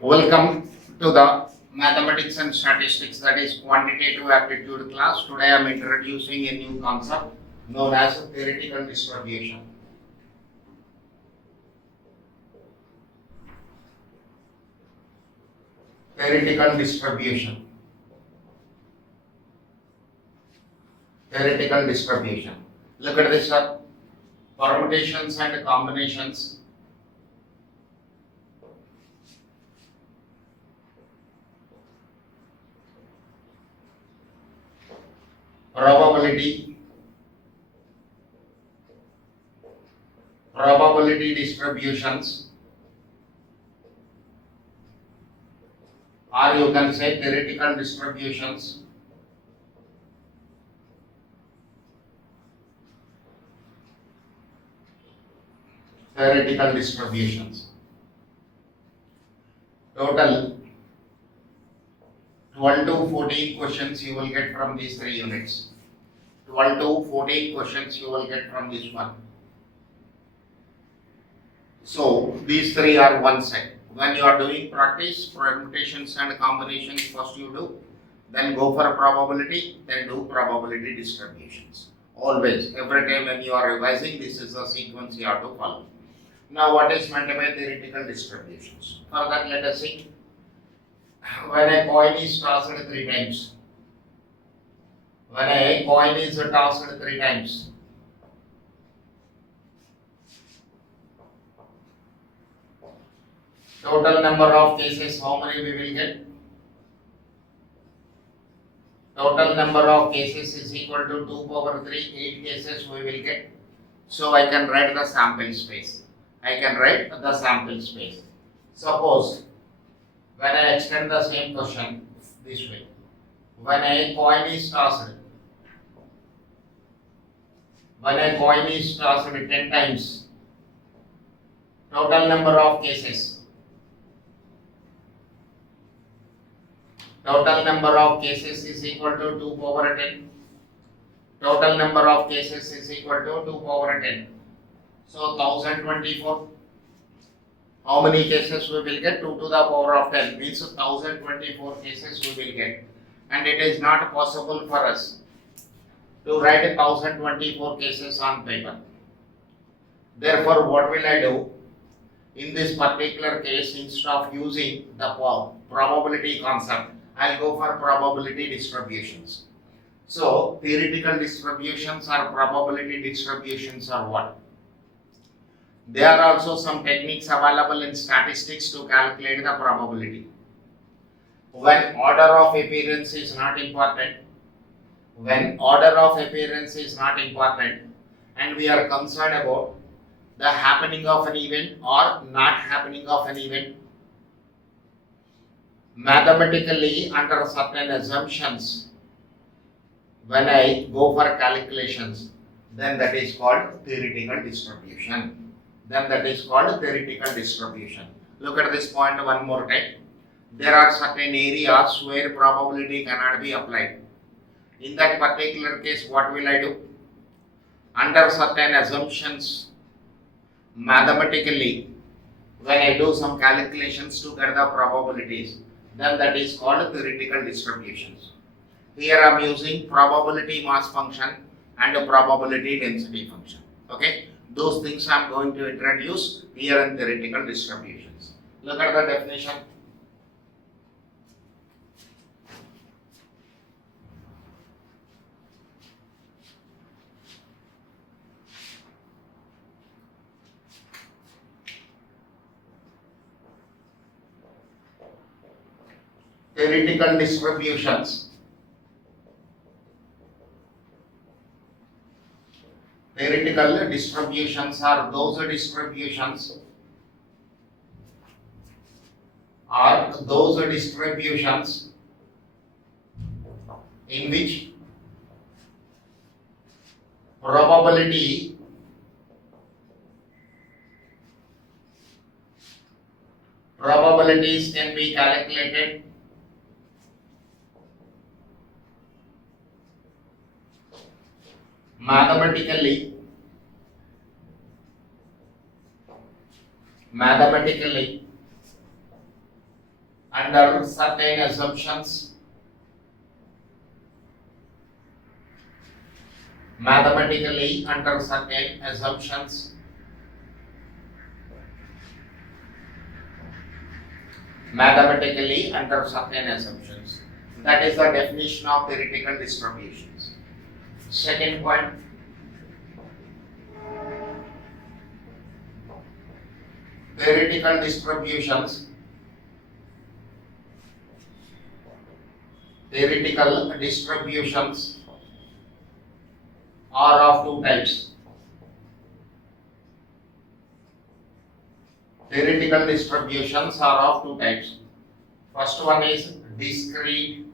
Welcome to the mathematics and statistics, that is quantitative aptitude class. Today I am introducing a new concept known as theoretical distribution. Theoretical distribution. Theoretical distribution. Look at this, sir. Permutations and combinations. Probability distributions, or you can say theoretical distributions. Theoretical distributions. Total 12 to 14 questions you will get from these three units. 12 to 14 questions you will get from this one. So these three are one set. When you are doing practice, permutations and combinations, first you do, then go for probability, then do probability distributions. Always, every time when you are revising, this is the sequence you have to follow. Now, what is meant by theoretical distributions? For that, let us see. When a coin is tossed 3 times, when a coin is tossed 3 times, total number of cases, how many we will get? Total number of cases is equal to 2 power 3, 8 cases we will get. So I can write the sample space. Suppose when I extend the same question this way, when a coin is tossed 10 times, total number of cases is equal to 2 power 10. Total number of cases is equal to 2 power 10. So 1024. How many cases we will get? 2 to the power of 10 means 1024 cases we will get. And it is not possible for us to write 1024 cases on paper. Therefore, what will I do? In this particular case, instead of using the probability concept, I'll go for probability distributions. So, theoretical distributions or probability distributions are what? There are also some techniques available in statistics to calculate the probability. When order of appearance is not important, and we are concerned about the happening of an event or not happening of an event, mathematically under certain assumptions, when I go for calculations, then that is called theoretical distribution. Look at this point one more time. There are certain areas where probability cannot be applied. In that particular case, what will I do? Under certain assumptions, mathematically, when I do some calculations to get the probabilities, then that is called theoretical distributions. Here I am using probability mass function and a probability density function. Okay, those things I am going to introduce here in theoretical distributions. Look at the definition. Theoretical distributions. Theoretical distributions are those distributions in which probabilities can be calculated mathematically under certain assumptions, mathematically under certain assumptions, mathematically under certain assumptions. That is the definition of theoretical distributions. Second point, theoretical distributions. Theoretical distributions are of two types. Theoretical distributions are of two types. First one is discrete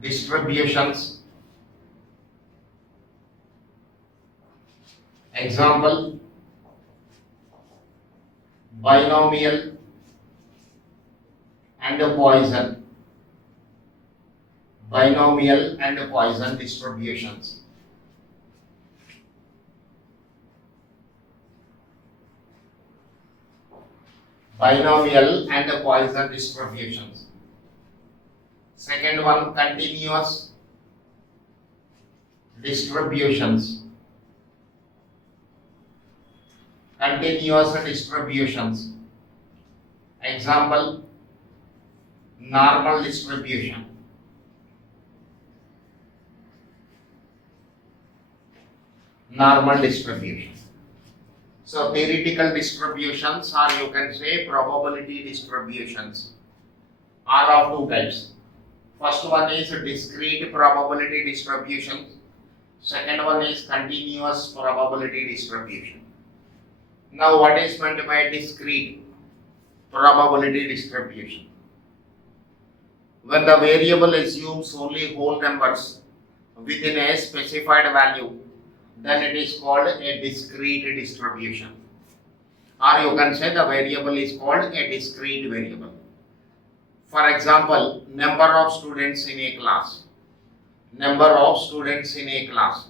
distributions. Example, binomial and Poisson. Binomial and Poisson distributions. Binomial and Poisson distributions. Second one, continuous distributions. Continuous distributions. Example, normal distribution. Normal distribution. So theoretical distributions, or you can say probability distributions, are of two types. First one is discrete probability distribution. Second one is continuous probability distribution. Now what is meant by discrete probability distribution? When the variable assumes only whole numbers within a specified value, then it is called a discrete distribution. Or you can say the variable is called a discrete variable. For example, number of students in a class. Number of students in a class.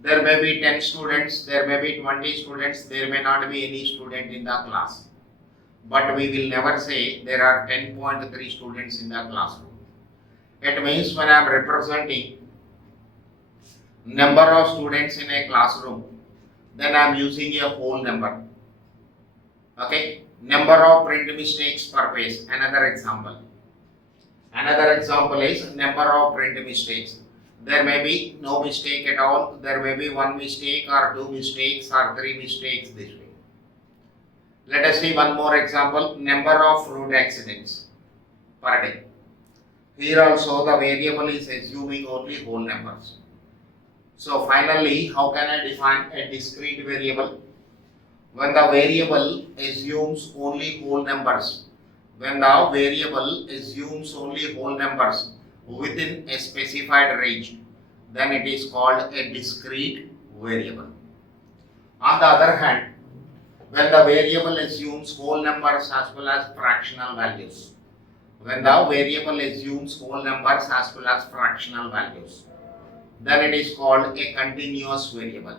There may be 10 students, there may be 20 students, there may not be any student in the class. But we will never say there are 10.3 students in the classroom. It means when I am representing number of students in a classroom, then I am using a whole number. Okay, number of print mistakes per page, another example. Another example is number of print mistakes. There may be no mistake at all, there may be one mistake or two mistakes or three mistakes this way. Let us see one more example, number of road accidents per day. Here also the variable is assuming only whole numbers. So finally, how can I define a discrete variable? When the variable assumes only whole numbers, when the variable assumes only whole numbers within a specified range, then it is called a discrete variable. On the other hand, when the variable assumes whole numbers as well as fractional values, when the variable assumes whole numbers as well as fractional values, then it is called a continuous variable.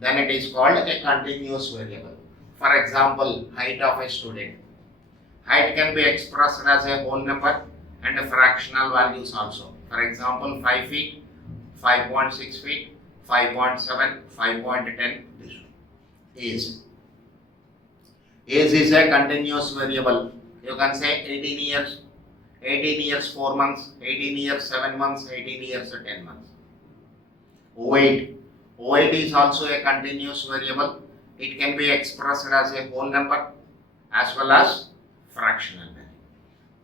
Then it is called a continuous variable. For example, height of a student. Height can be expressed as a whole number and a fractional values also. For example, 5 feet, 5.6 feet, 5.7, 5.10. Age. Age is a continuous variable. You can say 18 years, 18 years 4 months, 18 years 7 months, 18 years 10 months. Weight. Weight is also a continuous variable. It can be expressed as a whole number as well as fractional value.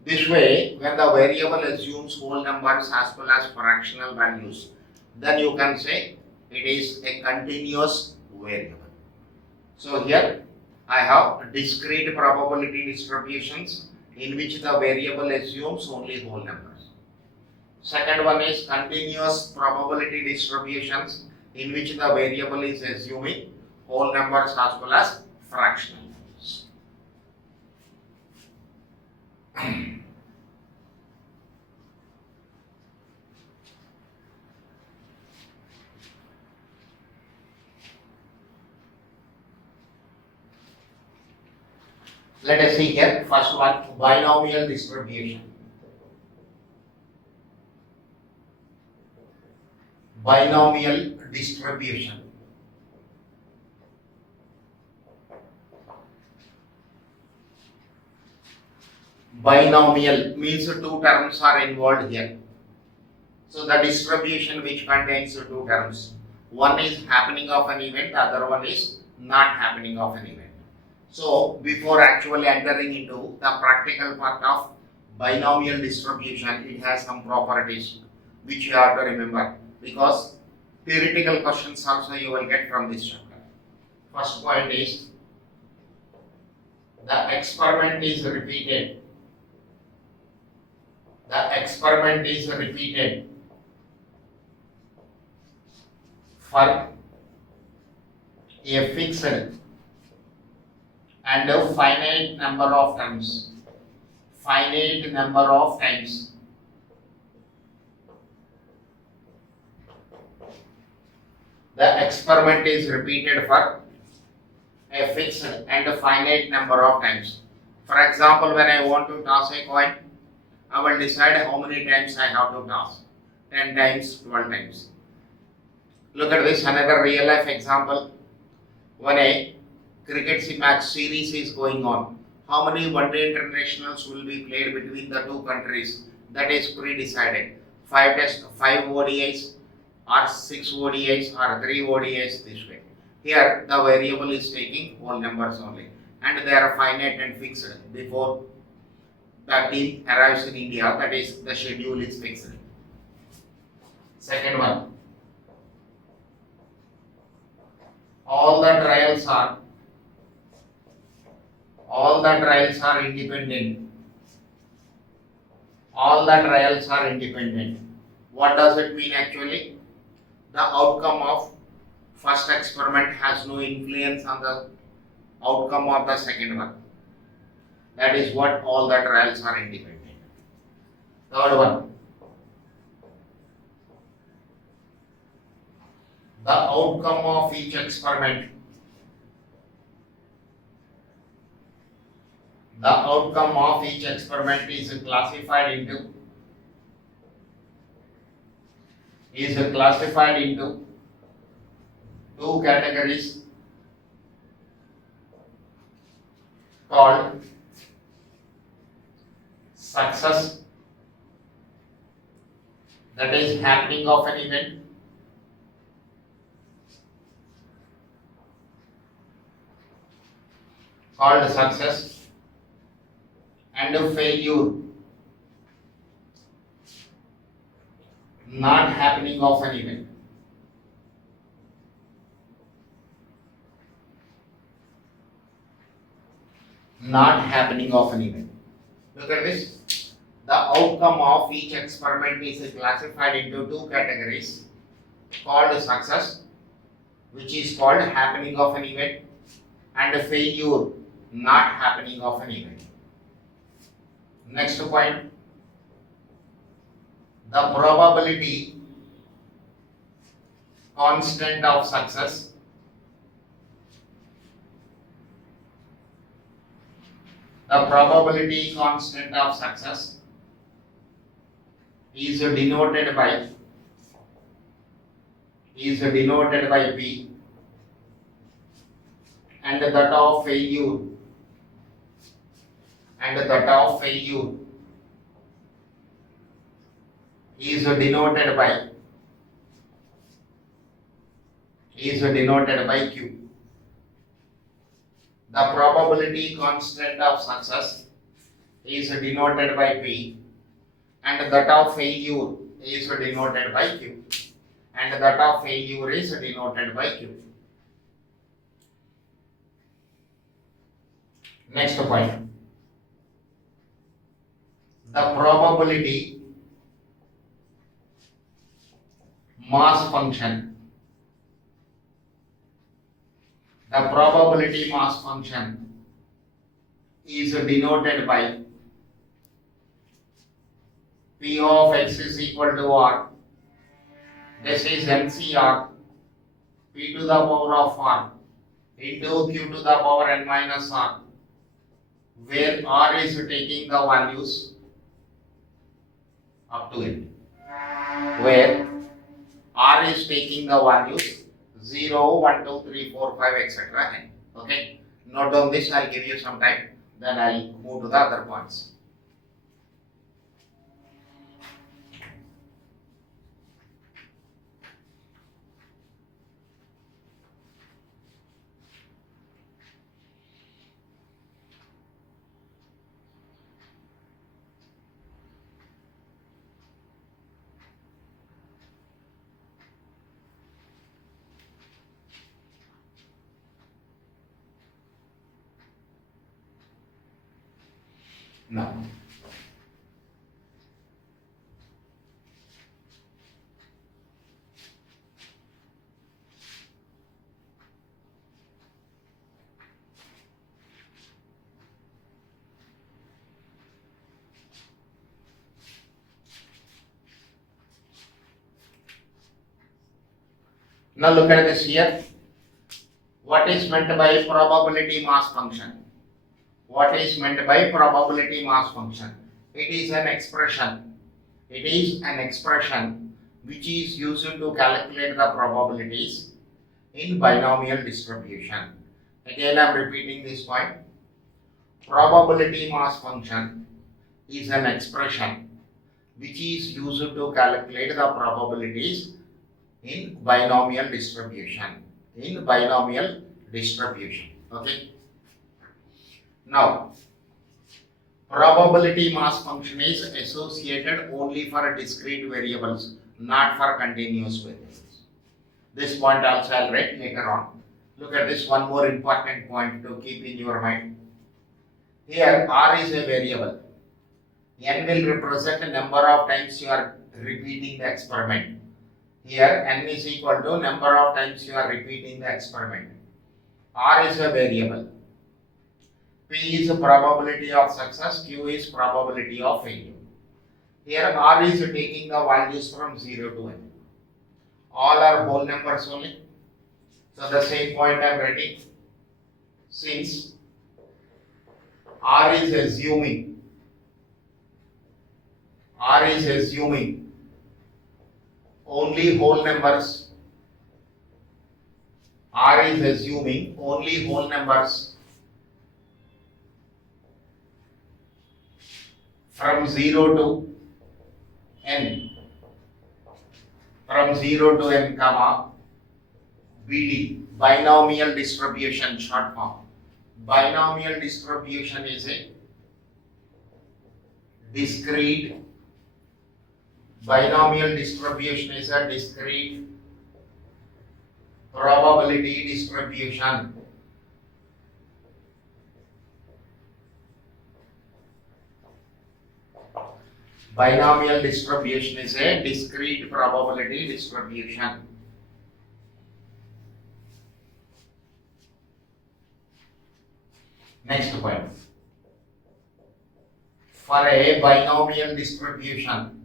This way, when the variable assumes whole numbers as well as fractional values, then you can say it is a continuous variable. So here I have discrete probability distributions in which the variable assumes only whole numbers. Second one is continuous probability distributions in which the variable is assuming whole numbers as well as fractional values. Let us see here. First one, binomial distribution. Binomial distribution. Binomial means two terms are involved here. So the distribution which contains two terms. One is happening of an event, the other one is not happening of an event. So before actually entering into the practical part of binomial distribution, it has some properties which you have to remember, because theoretical questions also you will get from this chapter. First point is the experiment is repeated. The experiment is repeated for a fixed and a finite number of times. Finite number of times. The experiment is repeated for a fixed and a finite number of times. For example, when I want to toss a coin, I will decide how many times I have to toss. 10 times, 12 times. Look at this, another real life example. When a cricket match series is going on, how many one-day internationals will be played between the two countries? That is pre-decided. 5 ODIs or 6 ODIs or 3 ODIs this way. Here the variable is taking whole numbers only, and they are finite and fixed before the team arrives in India, that is the schedule is fixed. Second one, all the trials are independent. All the trials are independent. What does it mean actually? The outcome of first experiment has no influence on the outcome of the second one. That is what all the trials are independent. Third one, the outcome of each experiment. The outcome of each experiment is classified into two categories called success, that is happening of an event, called success, and failure, not happening of an event. Not happening of an event. Look at this. The outcome of each experiment is classified into two categories called success, which is called happening of an event, and failure, not happening of an event. Next point, the probability constant of success is denoted by P, and that of failure is denoted by Q. The probability constant of success is denoted by P, and that of failure is denoted by Q. And that of failure is denoted by Q. Next point, the probability mass function. The probability mass function is denoted by P of x is equal to R. This is NCR, P to the power of R into Q to the power n minus R, where R is taking the values up to n, where R is taking the values 0, 1, 2, 3, 4, 5, etc. n. Okay, note down this, I'll give you some time, then I'll move to the other points. Now, look at this here. What is meant by probability mass function? What is meant by probability mass function? It is an expression. It is an expression which is used to calculate the probabilities in binomial distribution. Again, I am repeating this point. Probability mass function is an expression which is used to calculate the probabilities in binomial distribution. In binomial distribution. Okay. Now, probability mass function is associated only for discrete variables, not for continuous variables. This point also I'll write later on. Look at this, one more important point to keep in your mind. Here R is a variable. N will represent the number of times you are repeating the experiment. Here N is equal to number of times you are repeating the experiment. R is a variable. P is the probability of success, Q is probability of failure. Here R is taking the values from 0 to n. All are whole numbers only. So the same point I am writing. Since R is assuming only whole numbers, R is assuming only whole numbers from 0 to n, comma, BD, binomial distribution, short form. Binomial distribution is a discrete, probability distribution. Binomial distribution is a discrete probability distribution. Next point. For a binomial distribution,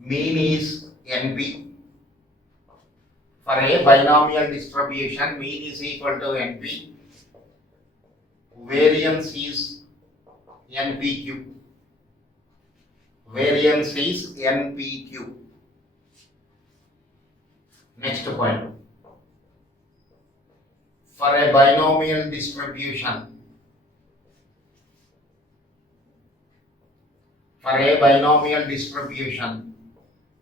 mean is NP. For a binomial distribution, mean is equal to NP. Variance is NPQ. Next point. For a binomial distribution,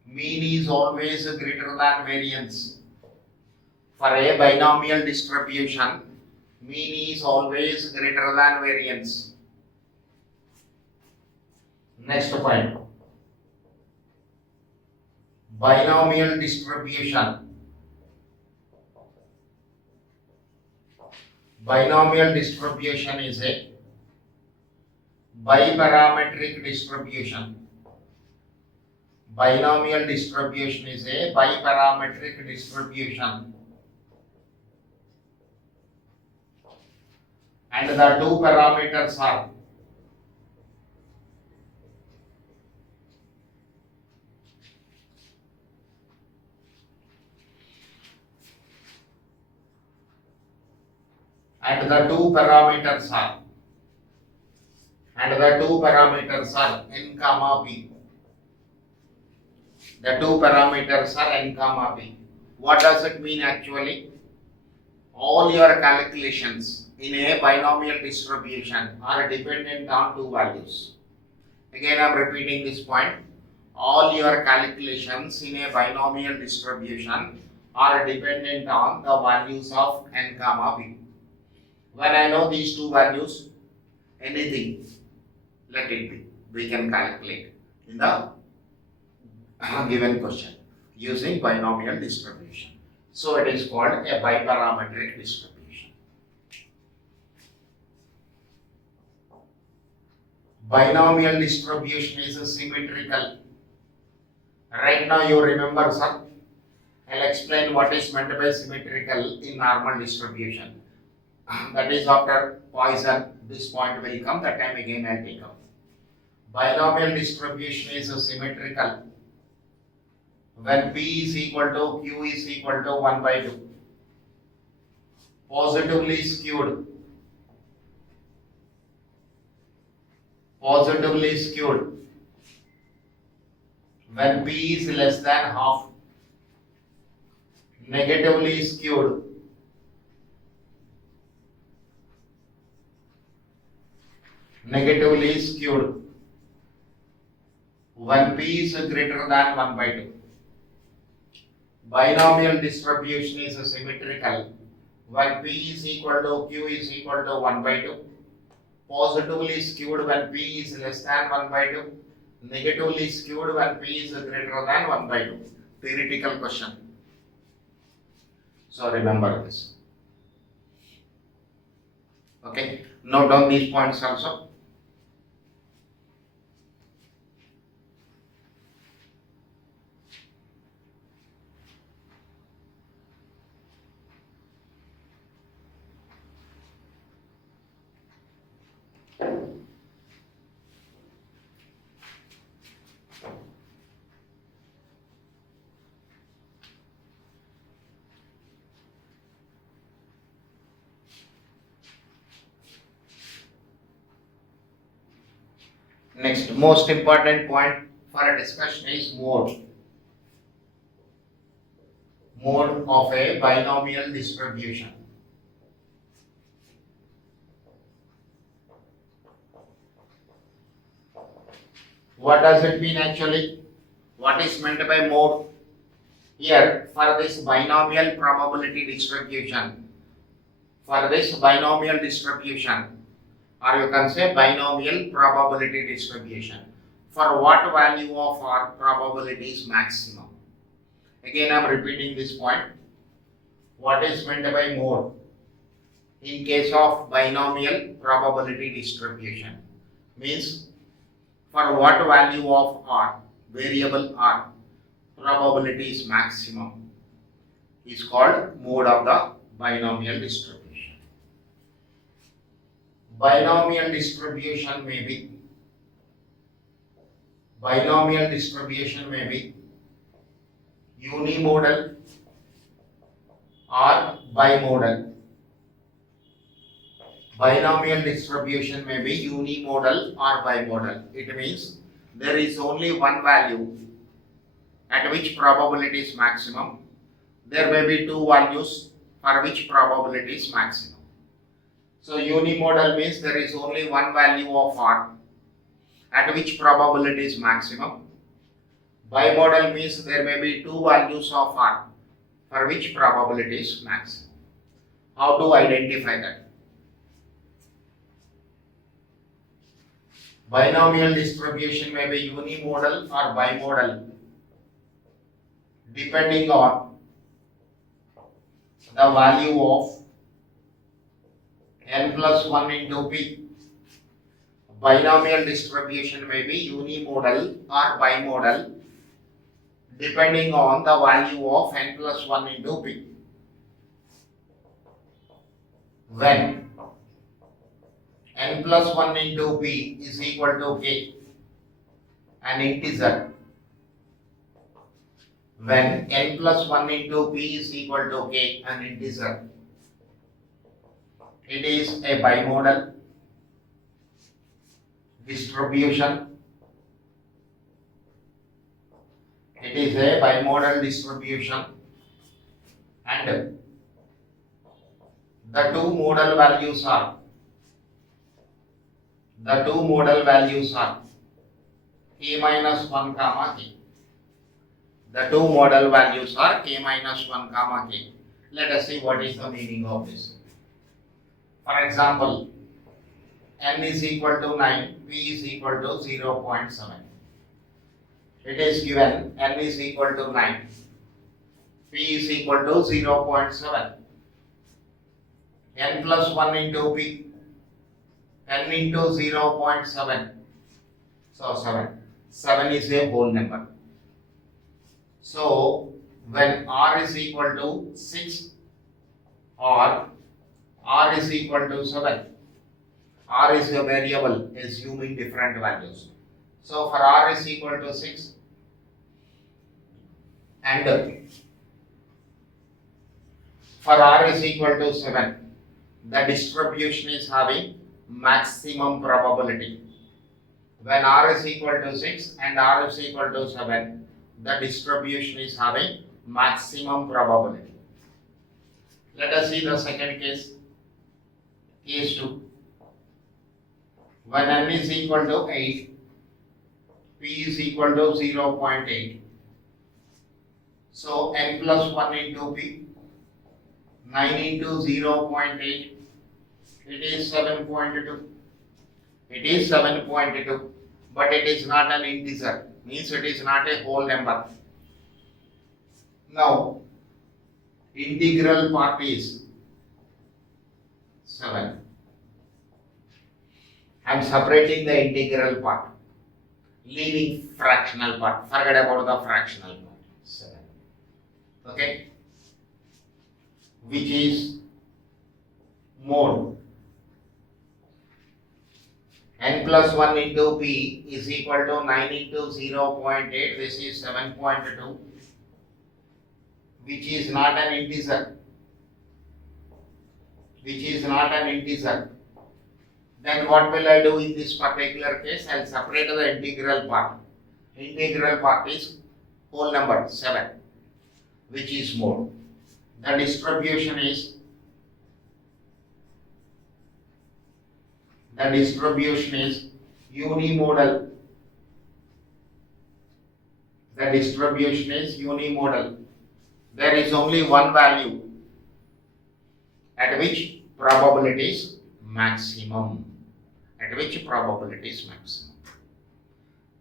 mean is always greater than variance. For a binomial distribution, mean is always greater than variance. Next point. Binomial distribution is a biparametric distribution. Binomial distribution is a biparametric distribution. And the two parameters are and the two parameters are n comma p. The two parameters are n comma p. What does it mean actually? All your calculations in a binomial distribution are dependent on two values. Again, I am repeating this point. All your calculations in a binomial distribution are dependent on the values of n comma p. When I know these two values, anything, let it be, we can calculate in the given question using binomial distribution. So it is called a biparametric distribution. Binomial distribution is a symmetrical. Right now you remember, sir. I'll explain what is meant by symmetrical in normal distribution. That is after Poisson. This point will come. That time again I'll take up. Binomial distribution is a symmetrical when P is equal to Q is equal to 1 by 2. Positively skewed. When P is less than half. Negatively skewed. When P is greater than 1 by 2. Binomial distribution is symmetrical when P is equal to Q is equal to 1 by 2. Positively skewed when P is less than 1 by 2. Negatively skewed when P is greater than 1 by 2. Theoretical question. So remember this. Okay. Note down these points also. Next, most important point for a discussion is mode. Mode of a binomial distribution. What does it mean actually? What is meant by mode? Here, for this binomial probability distribution, or you can say binomial probability distribution, for what value of R probability is maximum? Again, I am repeating this point. What is meant by mode? In case of binomial probability distribution, means for what value of R, variable R, probability is maximum, is called mode of the binomial distribution. Binomial distribution may be unimodal or bimodal. Binomial distribution may be unimodal or bimodal. It means there is only one value at which probability is maximum. There may be two values for which probability is maximum. So unimodal means there is only one value of R at which probability is maximum. Bimodal means there may be two values of R for which probability is maximum. How to identify that? Binomial distribution may be unimodal or bimodal depending on the value of n plus 1 into p. Binomial distribution may be unimodal or bimodal depending on the value of n plus 1 into p. When n plus 1 into p is equal to k, an integer. When n plus 1 into p is equal to k, an integer. It is a bimodal distribution. It is a bimodal distribution, and the two modal values are k minus 1 comma k. The two modal values are k minus 1 comma k. Let us see what is the meaning of this. For example, n is equal to 9, p is equal to 0.7. It is given n is equal to 9, p is equal to 0.7. n plus 1 into p, n into 0.7. So 7. 7 is a whole number. So when r is equal to 6 or r is equal to 7, r is a variable assuming different values. So for r is equal to 6 and for r is equal to 7, the distribution is having maximum probability. When r is equal to 6 and r is equal to 7, the distribution is having maximum probability. Let us see the second case. Case 2. When n is equal to 8, p is equal to 0.8. So n plus 1 into p, 9 into 0.8, it is 7.2. It is 7.2, but it is not an integer, means it is not a whole number. Now, integral part is 7. I am separating the integral part, leaving fractional part. Forget about the fractional part. 7. Okay? Which is mode. N plus 1 into p is equal to 9 into 0.8. This is 7.2, which is not an integer. Then what will I do in this particular case? I will separate the integral part. Integral part is whole number 7, which is mode. The distribution is unimodal. There is only one value at which probability is maximum.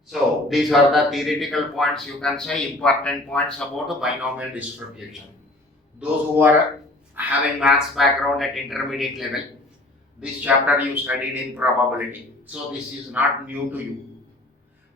So these are the theoretical points, you can say important points about a binomial distribution. Those who are having maths background at intermediate level, this chapter you studied in probability, so this is not new to you.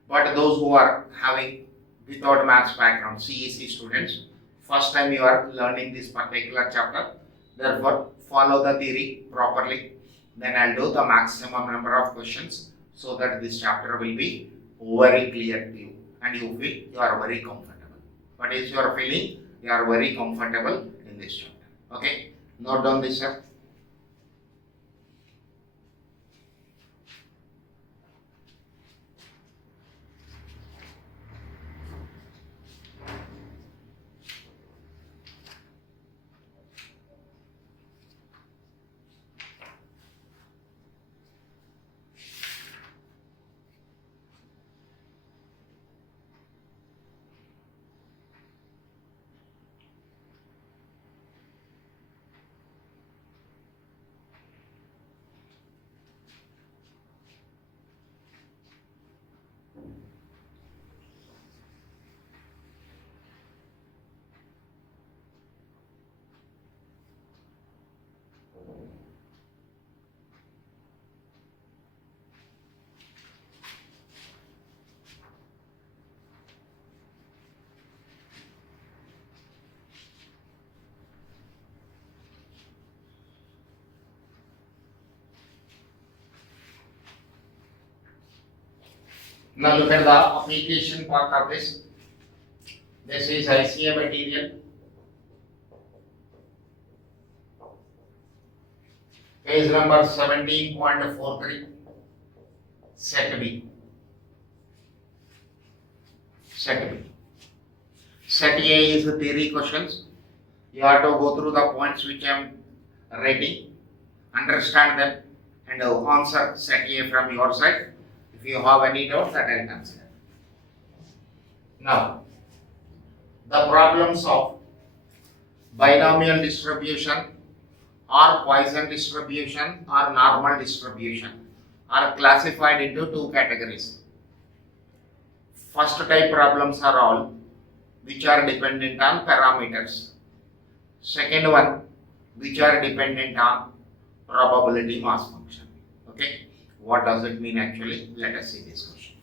But those who are having without maths background, CEC students, first time you are learning this particular chapter, therefore follow the theory properly. Then I'll do the maximum number of questions so that this chapter will be very clear to you and you feel you are very comfortable. What is your feeling? You are very comfortable in this chapter. Okay? Note down this, sir. Now look at the application part of this. This is ICA material. Page number 17.43. Set B. Set B. Set A is the theory questions. You have to go through the points which I am writing, understand them, and answer set A from your side. If you have any doubt, that I will consider. Now, the problems of binomial distribution or Poisson distribution or normal distribution are classified into two categories. First type problems are all which are dependent on parameters. Second one, which are dependent on probability mass function. Okay, what does it mean actually? Let us see this question.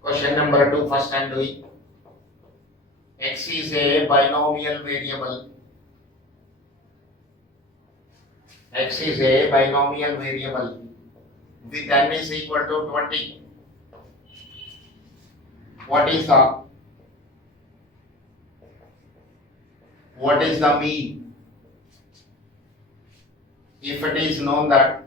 Question number 2, first I am doing. X is a binomial variable. X is a binomial variable with n is equal to 20. What is the mean? If it is known that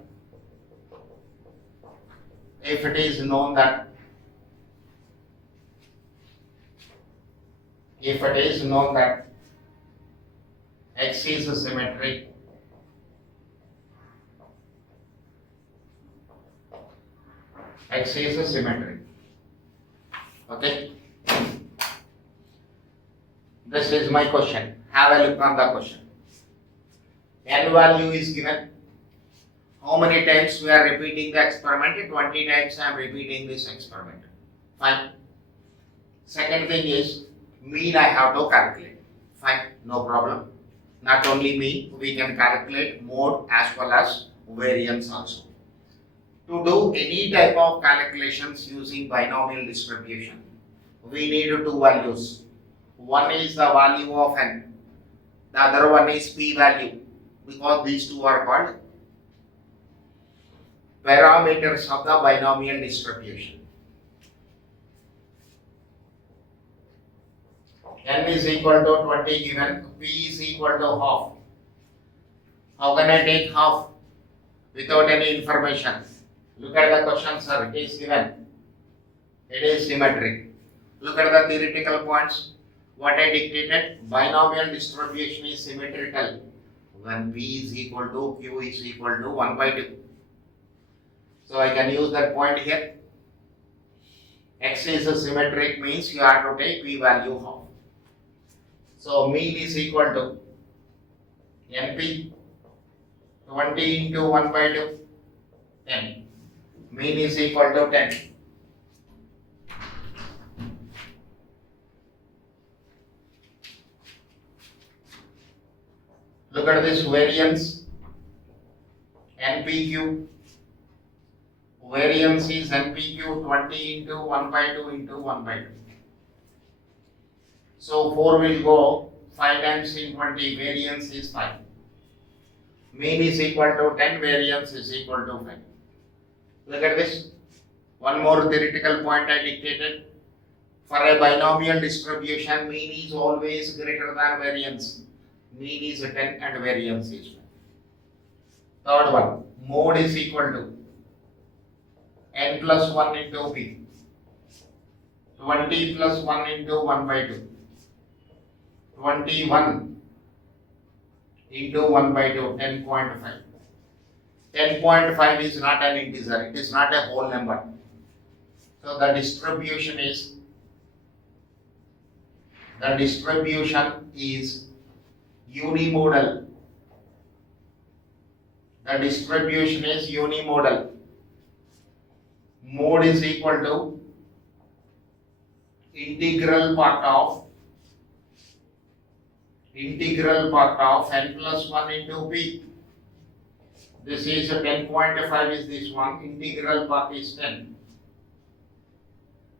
x is symmetric, x is symmetric. Okay, this is my question. Have a look on the question. N value is given. How many times we are repeating the experiment? 20 times I am repeating this experiment. Fine. Second thing is mean I have to calculate. Fine, no problem. Not only mean, we can calculate mode as well as variance also. To do any type of calculations using binomial distribution, we need two values. One is the value of n, the other one is p value, because these two are called parameters of the binomial distribution. N is equal to 20 given, p is equal to half. How can I take half without any information? Look at the question, sir. It is given. It is symmetric. Look at the theoretical points. What I dictated, binomial distribution is symmetrical when p is equal to q is equal to 1 by 2. So I can use that point here. X is a symmetric means you have to take p value half. So mean is equal to np 20 into 1 by 2, 10. Mean is equal to 10. Look at this variance, NPQ. Variance is NPQ 20 into 1 by 2 into 1 by 2. So 4 will go 5 times in 20, variance is 5. Mean is equal to 10, variance is equal to 5. Look at this. One more theoretical point I dictated. For a binomial distribution, mean is always greater than variance. Mean is 10 and variance is 5. Third one, mode is equal to n plus 1 into p. 20 plus 1 into 1 by 2. 21 into 1 by 2, 10.5. 10.5 is not an integer, it is not a whole number. So the distribution is unimodal. The distribution is unimodal. Mode is equal to integral part of n plus 1 into p. This is 10.5 is this one, integral part is 10.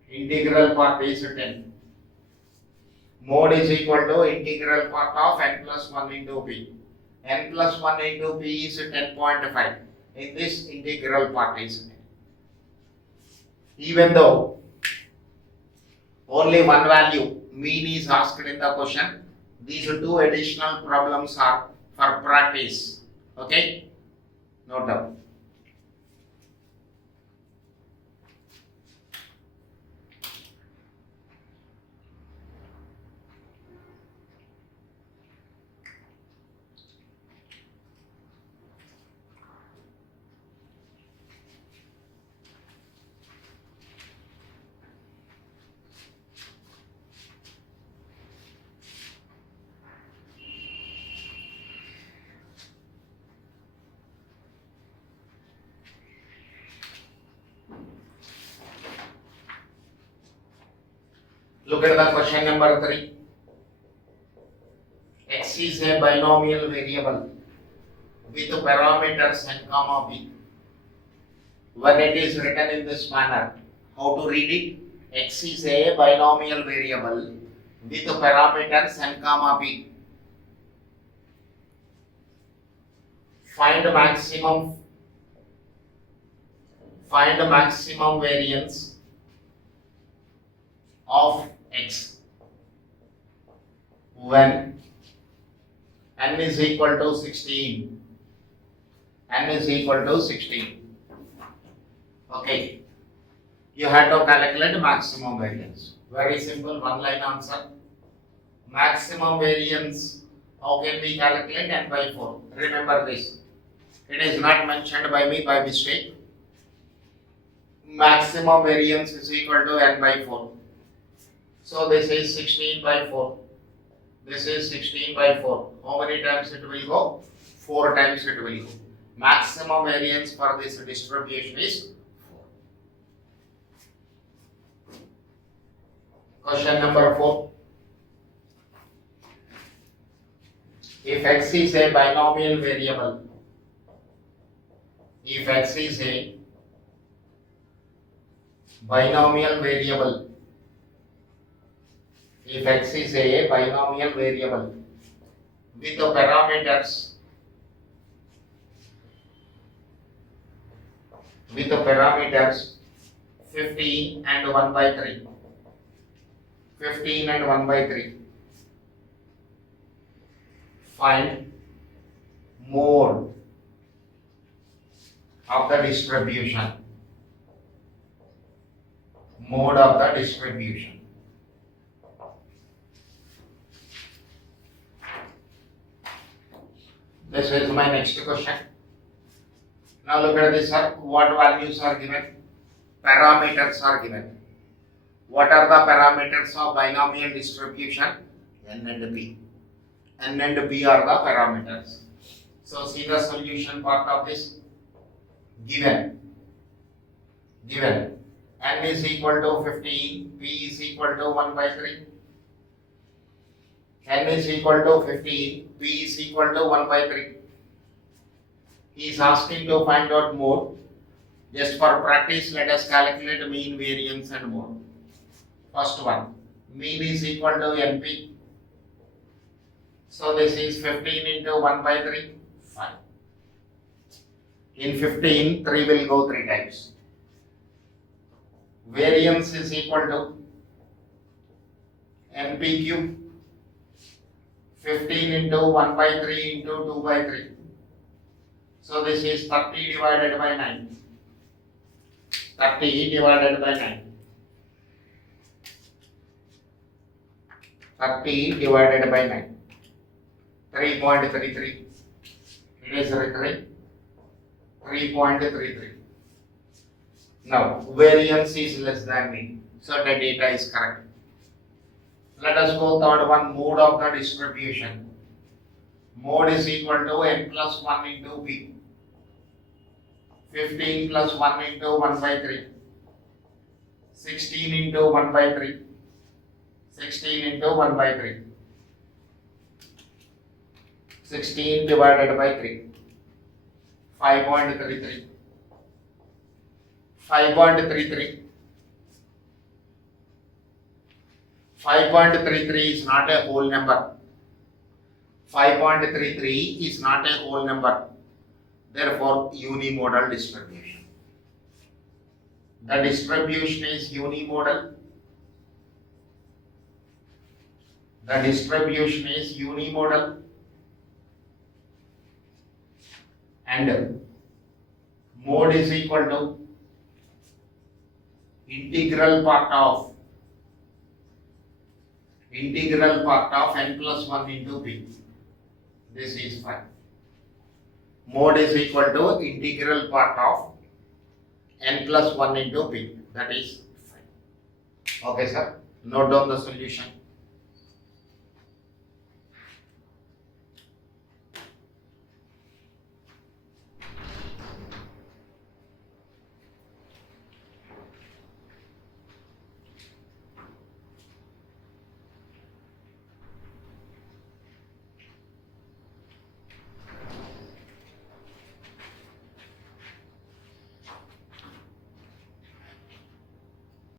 Integral part is 10. Mode is equal to integral part of n plus 1 into p. N plus 1 into p is 10.5. In this integral part is 10. Even though only one value, mean, is asked in the question, these two additional problems are for practice. Okay? Note down. Look at the question number 3. X is a binomial variable with parameters n comma b. When it is written in this manner, how to read it? X is a binomial variable with parameters n comma b. Find maximum variance of x when n is equal to 16. N is equal to 16. Okay. You have to calculate maximum variance. Very simple, one line answer. Maximum variance, how can we calculate? N by 4. Remember this. It is not mentioned by me by mistake. Maximum variance is equal to n by 4. So this is 16 by 4. This is 16 by 4. How many times it will go? 4 times it will go. Maximum variance for this distribution is 4. Question number 4. If x is a binomial variable, if x is a binomial variable, if x is a binomial variable with the parameters 15 and 1 by 3, 15 and 1 by 3, find mode of the distribution, mode of the distribution. This is my next question. Now look at this, sir. What values are given? Parameters are given. What are the parameters of binomial distribution? N and B. N and B are the parameters. So see the solution part of this. Given N is equal to 15, P is equal to 1 by 3. N is equal to 15, P is equal to 1 by 3. He is asking to find out mode. Just for practice, let us calculate mean, variance and mode. First one, mean is equal to NP. So this is 15 into 1 by 3, 5. In 15, 3 will go 3 times. Variance is equal to NP cube. 15 into 1 by 3 into 2 by 3. So this is 30 divided by 9. 30 divided by 9. 30 divided by 9. 3.33. It is recurring. 3.33. Now, variance is less than mean. So the data is correct. Let us go third one, mode of the distribution. Mode is equal to n plus 1 into p. 15 plus 1 into 1 by 3. 16 into 1 by 3. 16 into 1 by 3. 16 divided by 3. 5.33. 5.33. 5.33 is not a whole number. 5.33 is not a whole number. Therefore, unimodal distribution. The distribution is unimodal. The distribution is unimodal. and mode is equal to integral part of n plus 1 into p. This is fine. Mode is equal to integral part of n plus 1 into p. That is fine. Okay, sir. Note down the solution.